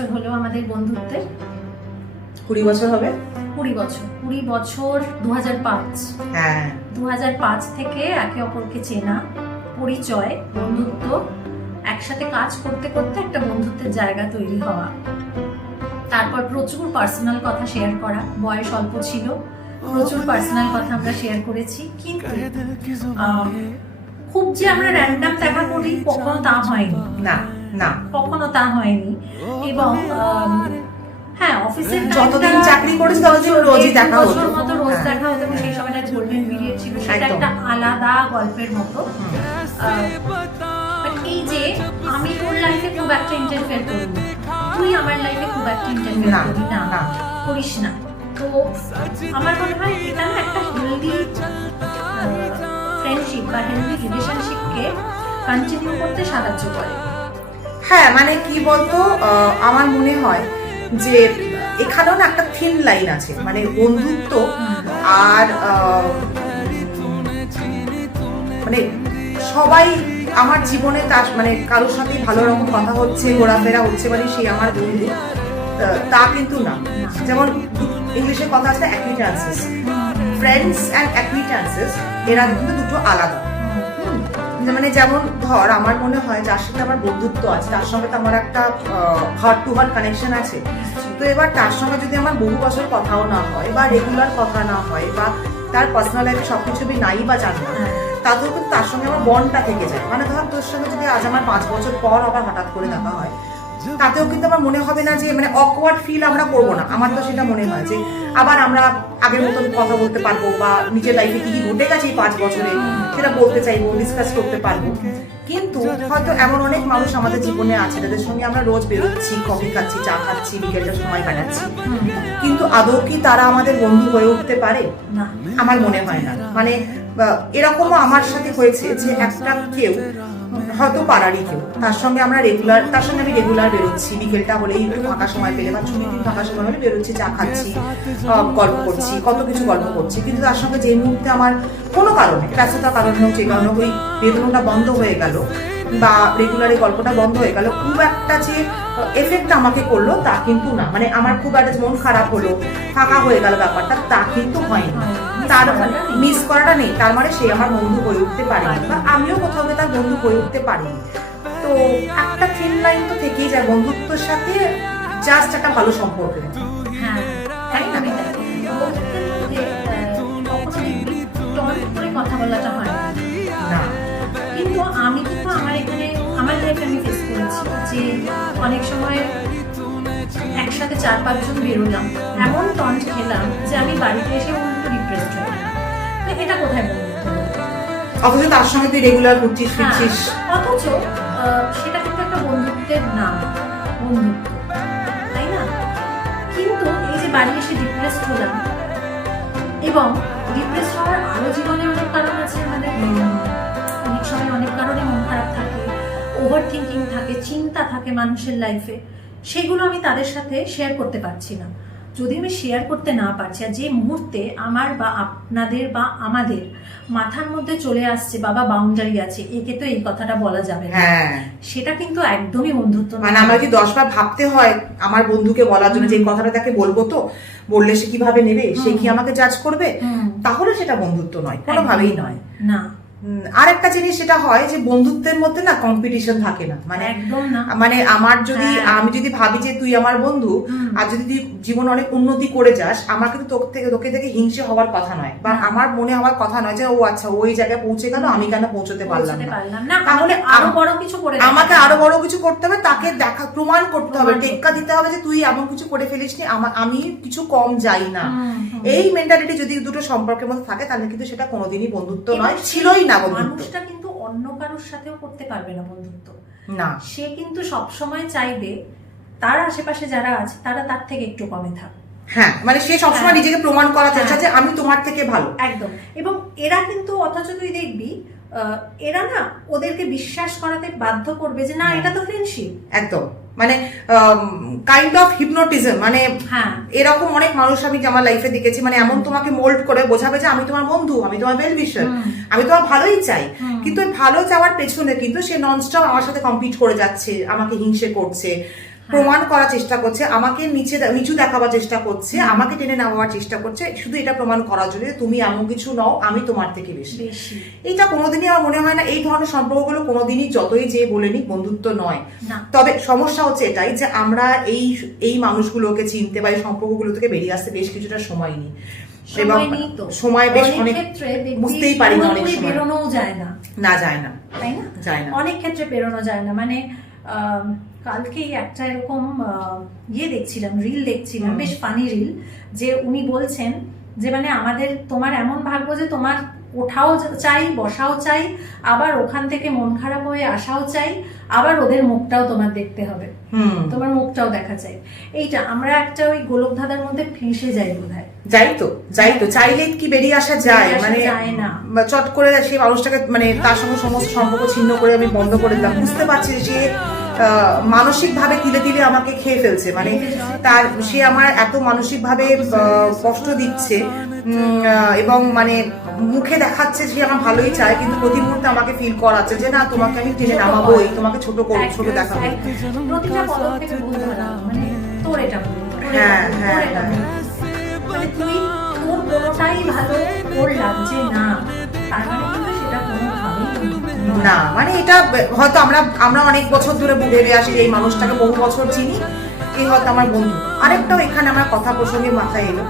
বছর হলো আমাদের বন্ধুত্বের। 20 বছর হবে। 20 বছর 2005। হ্যাঁ, 2005 থেকে একে অপরকে চেনা, পরিচয়, বন্ধুত্ব, একসাথে কাজ করতে করতে একটা বন্ধুত্বের জায়গা তৈরি হওয়া। তারপর প্রচুর পার্সোনাল কথা শেয়ার করা, বয়স অল্প ছিল, প্রচুর পার্সোনাল কথা আমরা শেয়ার করেছি, কিন্তু খুব যে আমরা র্যান্ডাম দেখা করি কখনো তা হয়নি। না না, কখনো তা হয়নি। এবং হ্যাঁ, অফিসের যতদিন চাকরি করেছি ততদিন রোজই দেখা হতো, বছর মতো রোজ দেখা হতো। এবং সেই সময়টা গোল্ডেন পিরিয়ড ছিল, সেটা একটা আলাদা গল্পের মতো। এই যে আমি তোর লাইফে খুব একটা ইন্টারফেয়ার করি, তুই আমার লাইফে খুব একটা ইন্টারফেয়ার করি না, করিস না। তো আমার মনে হয় এটা না একটা হেলদি ফ্রেন্ডশিপ বা হেলদি রিলেশনশিপকে কন্টিনিউ করতে সাহায্য করে। হ্যাঁ, মানে কি বলতো, আমার মনে হয় যে এখানেও না একটা থিন লাইন আছে, মানে বন্ধুত্ব আর মানে সবাই আমার জীবনে তার মানে কারোর সাথে ভালো রকম কথা হচ্ছে, ঘোরাফেরা হচ্ছে, মানে সে আমার বন্ধু তা কিন্তু না। যেমন ইংলিশে কথা আছে অ্যাকুইন্টেন্সেস, ফ্রেন্ডস অ্যান্ড অ্যাকুইন্টেন্সেস, এরা কিন্তু দুটো আলাদা। মানে যেমন ধর, আমার মনে হয় যার সাথে আমার বন্ধুত্ব আছে তার সঙ্গে তো আমার একটা হার্ট টু হার্ট কানেকশন আছে। তো এবার তার সঙ্গে যদি আমার বহু বছর কথাও না হয় বা রেগুলার কথা না হয় বা তার পার্সোনাল লাইফে সবকিছু আমি নাই বা জানি না, তাতেও কিন্তু তার সঙ্গে আমার বন্ডটা থেকে যায়। মানে ধর তোর সঙ্গে যদি আজ আমার 5 বছর পর আবার হঠাৎ করে দেখা হয়, তাতেও কিন্তু আমার মনে হবে না যে মানে অকওয়ার্ড ফিল আমরা করবো না। আমার তো সেটা মনে হয় যে আবার আমরা আগের মতন কথা বলতে পারবো বা নিজের লাইফে কি কি ঘটে গেছে এই 5 বছরে সেটা বলতে চাইবো, ডিসকাস করতে পারবো। কিন্তু হয়তো এমন অনেক মানুষ আমাদের জীবনে আছে যাদের সঙ্গে আমরা রোজ বেরোচ্ছি, কফি খাচ্ছি, চা খাচ্ছি, বিকেলটা সময় কাটাচ্ছি, কিন্তু আদৌ কি তারা আমাদের বন্ধু হয়ে উঠতে পারে? না, আমার মনে হয় না। মানে এরকমও আমার সাথে হয়েছে যে একটা কেউ হয়তো পাড়ারই কেউ, তার সঙ্গে আমি রেগুলার বেরোচ্ছি, বিকেলটা হলেই একটু ফাঁকা সময় পেলে বা ছুটির দিন ফাঁকা সময় হলে বেরোচ্ছি, চা খাচ্ছি, গল্প করছি, কত কিছু গল্প করছি, কিন্তু তার সঙ্গে যে মুহূর্তে আমার কোনো কারণে, ব্যস্ততার কারণে হোক, যে কারণে ওই বেদনাটা বন্ধ হয়ে গেল বা রেগুলার গল্পটা বন্ধ হয়ে গেল, খুব একটা যে এফেক্ট আমাকে করলো তা কিন্তু না। মানে আমার খুব একটা মন খারাপ হলো, ফাঁকা হয়ে গেল ব্যাপারটা, তা কিন্তু হয়নি। তার মিস করাটা নেই, তার মানে সে আমার বন্ধু হয়ে উঠতে পারেনি বা আমিও কোথাও তার বন্ধু হয়ে উঠতে পারিনি। তো একটা থিন লাইন তো থেকেই যায় বন্ধুত্বের সাথে, জাস্ট একটা ভালো সম্পর্ক। হ্যাঁ, তাই না? কথা বলাটা হয় না, কিন্তু আমি কিন্তু আমার লাইফে আমি ফেস করেছি যে অনেক সময় একসাথে 4-5 জন বেরোলাম, এমন টন্ট খেলাম যে আমি বাড়িতে এসে উল্টো ডিপ্রেসড হয়ে গেলাম। এটা কোথায় বন্ধুত্ব? অথচ তার সঙ্গে তুই রেগুলার ঘুরছিস ফিরছিস, অথচ সেটা কিন্তু একটা বন্ধুত্বের নাম, বন্ধুত্ব, তাই না? কিন্তু এই যে বাড়ি এসে ডিপ্রেসড হলাম, এবং ডিপ্রেসড হওয়ার আরো জীবনে অনেক কারণ আছে আমাদের। অনেক সময় অনেক কারণে মন খারাপ থাকে, ওভার থিঙ্কিং থাকে, চিন্তা থাকে মানুষের লাইফে, সেগুলো আমি তাদের সাথে শেয়ার করতে পারছি না। যদি আমি শেয়ার করতে না পারছি, আর যে মুহূর্তে আমার বা আপনাদের বা আমাদের মাথার মধ্যে চলে আসছে বাবা বাউন্ডারি আছে, একে তো এই কথাটা বলা যাবে না, সেটা কিন্তু একদমই বন্ধুত্ব না। মানে আমার কি 10 বার ভাবতে হয় আমার বন্ধুকে বলার জন্য যে কথাটা তাকে বলবো, তো বললে সে কিভাবে নেবে, সে কি আমাকে জাজ করবে, তাহলে সেটা বন্ধুত্ব নয়, কোনোভাবেই নয়। না, আর একটা জিনিস সেটা হয় যে বন্ধুত্বের মধ্যে না কম্পিটিশন থাকে না। মানে একদম না। মানে আমি যদি ভাবি যে তুই আমার বন্ধু, আর যদি তুই জীবনে অনেক উন্নতি করে যাস, আমার কিন্তু তোকে থেকে হিংসে হওয়ার কথা নয়, বা আমার মনে হওয়ার কথা নয় যে ও আচ্ছা ওই জায়গায় পৌঁছে গেল, আমি কেন পৌঁছতে পারলাম না। তাহলে আরো বড় কিছু করে আমাকে আরো বড় কিছু করতে হবে, তাকে দেখা প্রমাণ করতে হবে, টেক্কা দিতে হবে যে তুই এমন কিছু করে ফেলিসনি, আমি কিছু কম যাই না। এই মেন্টালিটি যদি দুটো সম্পর্কের মধ্যে থাকে, তাহলে কিন্তু সেটা কোনোদিনই বন্ধুত্ব নয়, ছিলই না বন্ধুত্ব। মানুষটা কিন্তু অন্য কারোর সাথেও করতে পারবে না বন্ধুত্ব, না। সে কিন্তু সব সময় চাইবে তার আশেপাশে যারা আছে তারা তার থেকে একটু কমে থাক। হ্যাঁ, মানে সে সবসময় নিজেকে প্রমাণ করার চেষ্টা যে আমি তোমার থেকে ভালো। একদম। এবং এরা কিন্তু, অথচ তুই দেখবি এরা না ওদেরকে বিশ্বাস করাতে বাধ্য করবে যে না এটা তো ফ্রেন্ডশিপ। একদম, মানে কাইন্ড অফ হিপনোটিজম। মানে এরকম অনেক মানুষ আমি আমার লাইফে দেখেছি, মানে এমন তোমাকে মোল্ড করে বোঝাবে যে আমি তোমার বন্ধু, আমি তোমার ওয়েল উইশার, আমি তোমার ভালোই চাই, কিন্তু ভালো চাওয়ার পেছনে কিন্তু সে ননস্টপ আমার সাথে কম্পিট করে যাচ্ছে, আমাকে হিংসে করছে, প্রমাণ করার চেষ্টা করছে, আমাকে নিচু দেখাবার চেষ্টা করছে, আমাকে টেনে নামাবার চেষ্টা করছে, শুধু এটা প্রমাণ করার জন্য তুমি এমন কিছু নও, আমি তোমার থেকে বেশি। এটা কোনোদিনই আমার মনে হয় না, এই ধরনের সম্পর্কগুলো কোনোদিনই যতই যে বলে নিক বন্ধুত্ব নয়। তবে সমস্যা হচ্ছে এটাই যে আমরা এই মানুষগুলোকে চিনতে বা এই সম্পর্কগুলো থেকে বেরিয়ে আসতে বেশ কিছুটা সময় নিই, এবং সময় বেশ অনেক বুঝতেই পারি না, অনেক সময় বেরোনোও যায় না, যায় না, তাই না? যায় না, অনেক ক্ষেত্রে বেরোনো যায় না। মানে কালকেই একটা এরকম দেখছিলাম, রিল দেখছিলাম, বেশ ফানি রিল, যে উনি বলছেন যে মানে তোমার এমন ভাগ্য যে তোমার ওঠাও চাই, বসাও চাই, আবার ওখান থেকে মন খারাপ হয়ে আসাও চাই, আবার ওদের মুখটাও তোমার দেখতে হবে, তোমার মুখটাও দেখা চাই। এইটা আমরা একটা ওই গোলক ধাঁধার মধ্যে ফেঁসে যাই বোধহয়। যাই তো চাইলে কি বেরিয়ে আসা যায়? মানে চট করে সেই মানুষটাকে মানে তার সঙ্গে সমস্ত সম্পর্ক ছিন্ন করে আমি বন্ধ করে দিলাম, বুঝতে পারছি যে মানসিক ভাবে তিলে তিলে আমাকে খেয়ে ফেলছে, মানে সে আমার এত মানসিক ভাবে কষ্ট দিচ্ছে, এবং মানে মুখে দেখাচ্ছে যে আমার ভালোই চায়, কিন্তু প্রতি মুহূর্তে আমাকে ফিল করাচ্ছে যে না, তোমাকে আমি টেনে নামাবোই, তোমাকে ছোট দেখাবো, প্রতিটা পদক্ষেপে বলতে মানে তোর এটা হ্যাঁ, মানে তুই তোর কোনোটাই ভালো ওর লাগছে না, তার মানে কিন্তু সেটা কোনোভাবেই না। মানে এটা হয়তো আমরা অনেক বছর ধরে ভেবে আসি, এই মানুষটাকে বহু বছর চিনি, এই হয়তো আমার বন্ধু। আরেকটাও এখানে আমার কথা প্রসঙ্গে মাথায় এলো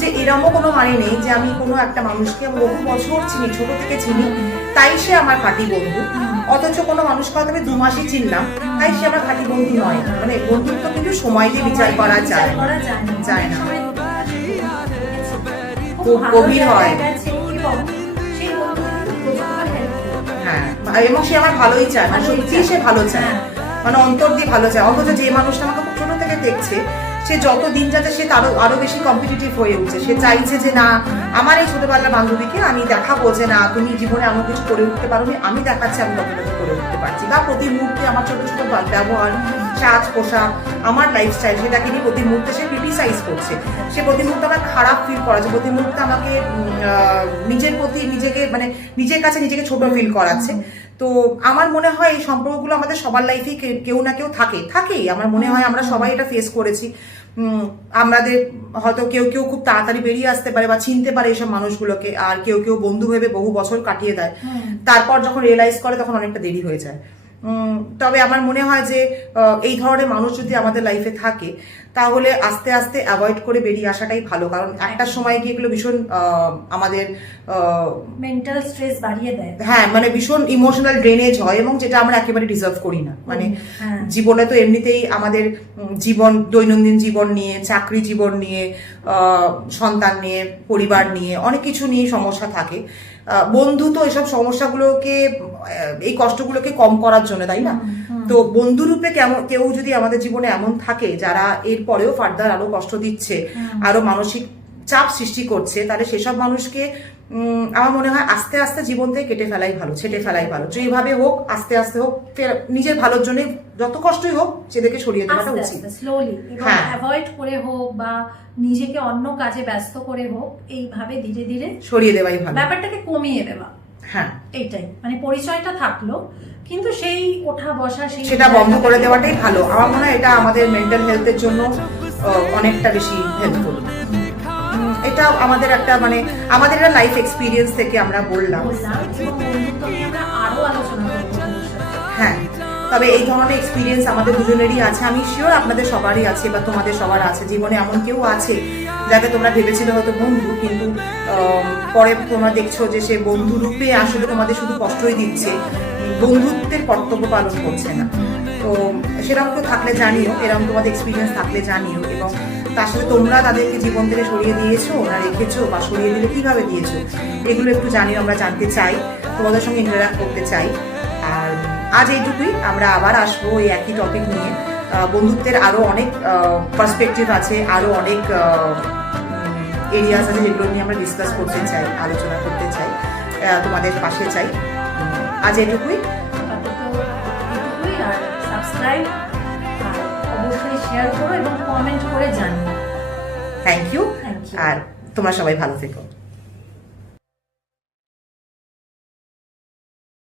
যে এরমও কোনো মানে নেই যে আমি কোনো একটা মানুষকে বহু বছর চিনি, ছোট থেকে চিনি, তাই সে আমার খাঁটি বন্ধু। অথচ কোনো মানুষকে হয়তো আমি 2 মাসই চিনলাম, তাই সে আমার খাঁটি বন্ধু নয়। মানে বন্ধুত্ব কিন্তু সময় দিয়ে বিচার করা যায় না, খুব গভীর হয়। হ্যাঁ, এবং সে আমার ভালোই চায়, মানে সত্যি সে ভালো চায়, মানে অন্তর দিয়ে ভালো চায়। অথচ যে মানুষটা আমাকে খুব ছোট থেকে দেখছে, সে যত দিন যাচ্ছে সে আরো বেশি কম্পিটিটিভ হয়ে উঠছে। সে চাইছে যে না, আমার এই ছোটবেলার বান্ধবীকে আমি দেখাবো যে না, তুমি জীবনে এমন কিছু করে উঠতে পারোনি, আমি দেখাচ্ছি আমি কতটা করে উঠতে পারছি। বা প্রতি মুহূর্তে আমার ছোট ছোট ব্যবহার, সাজ পোশাক, আমার লাইফস্টাইল, সেটাকে নিয়ে প্রতি মুহূর্তে সে ক্রিটিসাইজ করছে, সে প্রতি মুহূর্তে আমার খারাপ ফিল করাচ্ছে, প্রতি মুহূর্তে আমাকে নিজের প্রতি মানে নিজের কাছে নিজেকে ছোট ফিল করাচ্ছে। তো আমার মনে হয় এই সম্পর্কগুলো আমাদের সবার লাইফেই কেউ না কেউ থাকেই। আমার মনে হয় আমরা সবাই এটা ফেস করেছি। আমাদের হয়তো কেউ খুব তাড়াতাড়ি বেরিয়ে আসতে পারে বা চিনতে পারে এইসব মানুষগুলোকে, আর কেউ বন্ধু ভেবে বহু বছর কাটিয়ে দেয়, তারপর যখন রিয়েলাইজ করে তখন অনেকটা দেরি হয়ে যায়। তবে আমার মনে হয় যে এই ধরনের মানুষ যদি আমাদের লাইফে থাকে, তাহলে আস্তে আস্তে অ্যাভয়েড করে বেরিয়ে আসাটাই ভালো। কারণ একটা সময় গিয়ে এগুলো ভীষণ আমাদের মেন্টাল স্ট্রেস বাড়িয়ে দেয়। হ্যাঁ, মানে ভীষণ ইমোশনাল ড্রেনেজ হয়, এবং যেটা আমরা একেবারে ডিজার্ভ করি না। মানে জীবনে তো এমনিতেই আমাদের দৈনন্দিন জীবন নিয়ে, চাকরি জীবন নিয়ে, সন্তান নিয়ে, পরিবার নিয়ে, অনেক কিছু নিয়ে সমস্যা থাকে। বন্ধু তো এসব সমস্যাগুলোকে, এই কষ্টগুলোকে কম করার জন্য, তাই না? তো বন্ধুরূপে কেউ যদি আমাদের জীবনে এমন থাকে যারা এর পরেও ফার্দার আরো কষ্ট দিচ্ছে, আরো মানসিক চাপ সৃষ্টি করছে, তাহলে সেসব মানুষকে আমার মনে হয় আস্তে আস্তে জীবন থেকে ছেটে ফেলাই ভালো। যেভাবে হোক, আস্তে আস্তে হোক, নিজের ভালোর জন্য যত কষ্টই হোক সেদিকে সরিয়ে দেওয়াটা উচিত। স্লোলি, অ্যাভয়েড করে হোক বা নিজেকে অন্য কাজে ব্যস্ত করে হোক, এইভাবে ধীরে ধীরে সরিয়ে দেওয়াই ভালো, ব্যাপারটাকে কমিয়ে দেওয়া। হ্যাঁ, এইটাই মানে পরিচয়টা থাকলো, কিন্তু সেই ওঠা বসা সেটা বন্ধ করে দেওয়াটাই ভালো। আমার মনে হয় এটা আমাদের মেন্টাল হেলথের জন্য অনেকটা বেশি হেল্পফুল। এটা আমাদের একটা মানে আমাদের একটা লাইফ এক্সপিরিয়েন্স থেকে আমরা বললাম। হ্যাঁ, তবে এই ধরনের এক্সপিরিয়েন্স আমাদের দুজনেরই আছে, আমি শিওর আপনাদের সবারই আছে বা তোমাদের সবার আছে। জীবনে এমন কেউ আছে যাকে তোমরা ভেবেছিলে হয়তো বন্ধু, কিন্তু পরে তোমরা দেখছো যে সে বন্ধু রূপে আসলে তোমাদের শুধু কষ্টই দিচ্ছে, বন্ধুত্বের কর্তব্য পালন করছে না। তো সেরকম কেউ থাকলে জানিও, এরকম তোমাদের এক্সপিরিয়েন্স থাকলে জানিও, এবং তার সাথে তোমরা তাদেরকে জীবন থেকে সরিয়ে দিয়েছো না রেখেছো, বা সরিয়ে দিলে কিভাবে দিয়েছো, এগুলো একটু জানিও। আমরা জানতে চাই, তোমাদের সঙ্গে ইন্টারঅ্যাক্ট করতে চাই। আর আজ এইটুকুই, আমরা আবার আসবো এই একই টপিক নিয়ে। বন্ধুত্বের আরো অনেক পার্সপেক্টিভ আছে, আরো অনেক এরিয়াস আছে যেগুলো নিয়ে আমরা ডিসকাস করতে চাই, আলোচনা করতে চাই, তোমাদের পাশে চাই। আজ এইটুকুই। আর সাবস্ক্রাইব, আর অবশ্যই শেয়ার করো এবং কমেন্ট করে জানিও। Thank you. আর তোমরা সবাই ভালো থেকো।